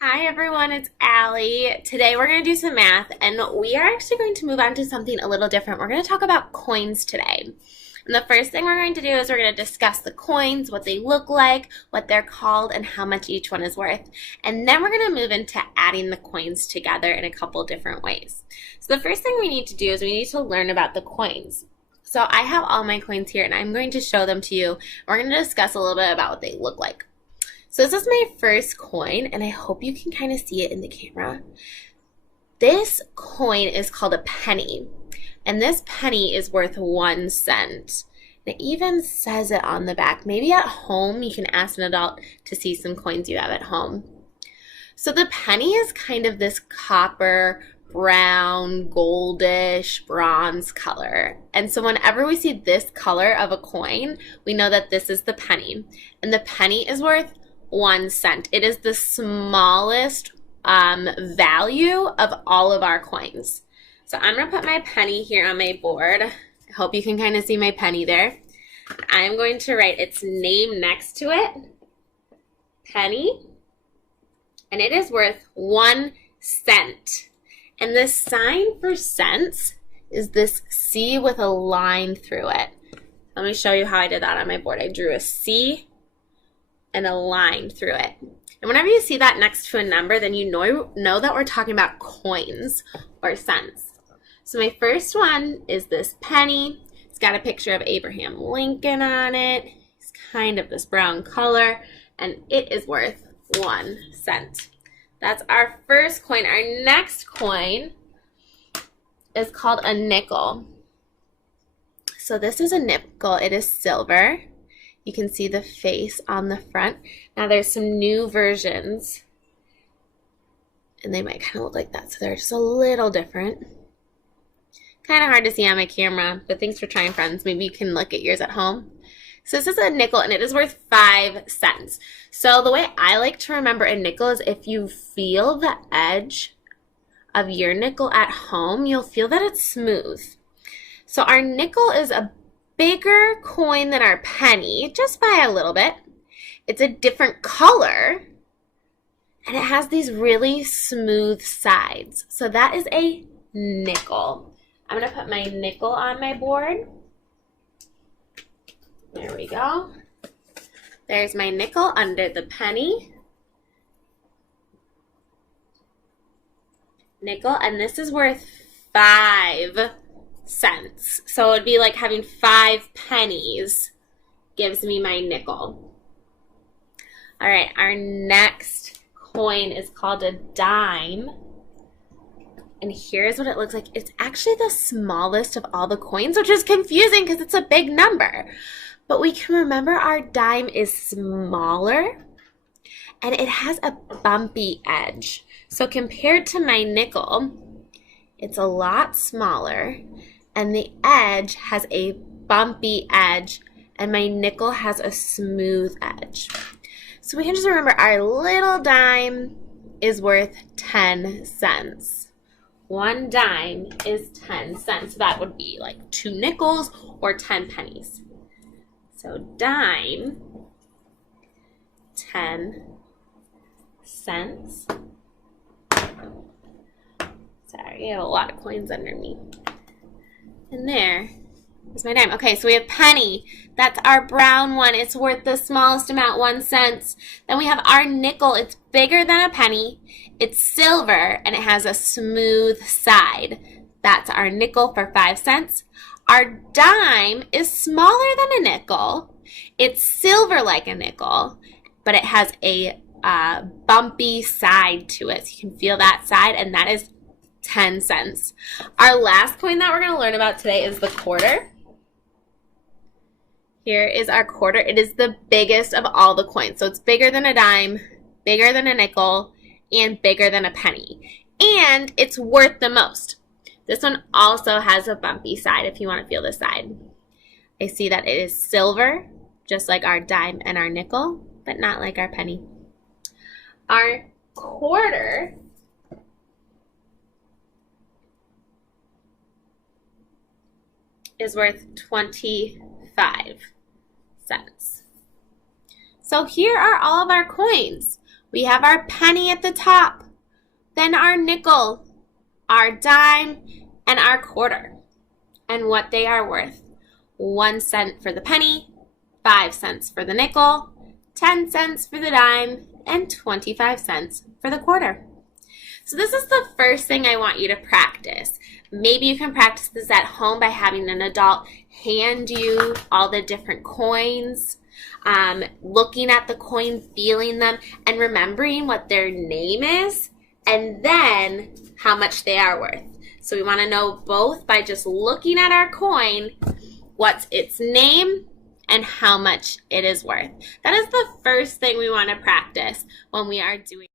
Hi everyone, it's Allie. Today we're going to do some math and we are actually going to move on to something a little different. We're going to talk about coins today. And the first thing we're going to do is we're going to discuss the coins, what they look like, what they're called, and how much each one is worth. And then we're going to move into adding the coins together in a couple different ways. So the first thing we need to do is we need to learn about the coins. So I have all my coins here and I'm going to show them to you. We're going to discuss a little bit about what they look like. So this is my first coin, and I hope you can kind of see it in the camera. This coin is called a penny, and this penny is worth 1 cent. And it even says it on the back. Maybe at home you can ask an adult to see some coins you have at home. So the penny is kind of this copper, brown, goldish, bronze color. And so whenever we see this color of a coin, we know that this is the penny. And the penny is worth 1 cent. It is the smallest value of all of our coins. So I'm going to put my penny here on my board. I hope you can kind of see my penny there. I'm going to write its name next to it, penny, and it is worth 1 cent. And the sign for cents is this C with a line through it. Let me show you how I did that on my board. I drew a C and a line through it. And whenever you see that next to a number, then you know that we're talking about coins or cents. So my first one is this penny. It's got a picture of Abraham Lincoln on it. It's kind of this brown color, and it is worth 1 cent. That's our first coin. Our next coin is called a nickel. So this is a nickel. It is silver. You can see the face on the front. Now there's some new versions, and they might kind of look like that. So they're just a little different. Kind of hard to see on my camera, but thanks for trying, friends. Maybe you can look at yours at home. So this is a nickel, and it is worth 5 cents. So the way I like to remember a nickel is if you feel the edge of your nickel at home, you'll feel that it's smooth. So our nickel is a bigger coin than our penny, just by a little bit. It's a different color, and it has these really smooth sides. So that is a nickel. I'm going to put my nickel on my board. There we go. There's my nickel under the penny. Nickel, and this is worth 5 cents. So it would be like having 5 pennies gives me my nickel. All right, our next coin is called a dime. And here's what it looks like. It's actually the smallest of all the coins, which is confusing because it's a big number. But we can remember our dime is smaller and it has a bumpy edge. So compared to my nickel, it's a lot smaller and the edge has a bumpy edge and my nickel has a smooth edge. So we can just remember our little dime is worth 10 cents. 1 dime is 10 cents. So that would be like 2 nickels or 10 pennies. So dime, 10 cents. Sorry, I have a lot of coins under me. And there is my dime. Okay, so we have penny. That's our brown one. It's worth the smallest amount, 1 cent. Then we have our nickel. It's bigger than a penny. It's silver, and it has a smooth side. That's our nickel for 5 cents. Our dime is smaller than a nickel. It's silver like a nickel, but it has a bumpy side to it. So you can feel that side, and that is 10 cents. Our last coin that we're going to learn about today is the quarter. Here is our quarter. It is the biggest of all the coins. So it's bigger than a dime, bigger than a nickel, and bigger than a penny. And it's worth the most. This one also has a bumpy side if you want to feel the side. I see that it is silver, just like our dime and our nickel, but not like our penny. Our quarter is worth 25 cents. So here are all of our coins. We have our penny at the top, then our nickel, our dime, and our quarter, and what they are worth. 1 cent for the penny, 5 cents for the nickel, 10 cents for the dime, and 25 cents for the quarter. So this is the first thing I want you to practice. Maybe you can practice this at home by having an adult hand you all the different coins, looking at the coin, feeling them, and remembering what their name is, and then how much they are worth. So we want to know both by just looking at our coin, what's its name and how much it is worth. That is the first thing we want to practice when we are doing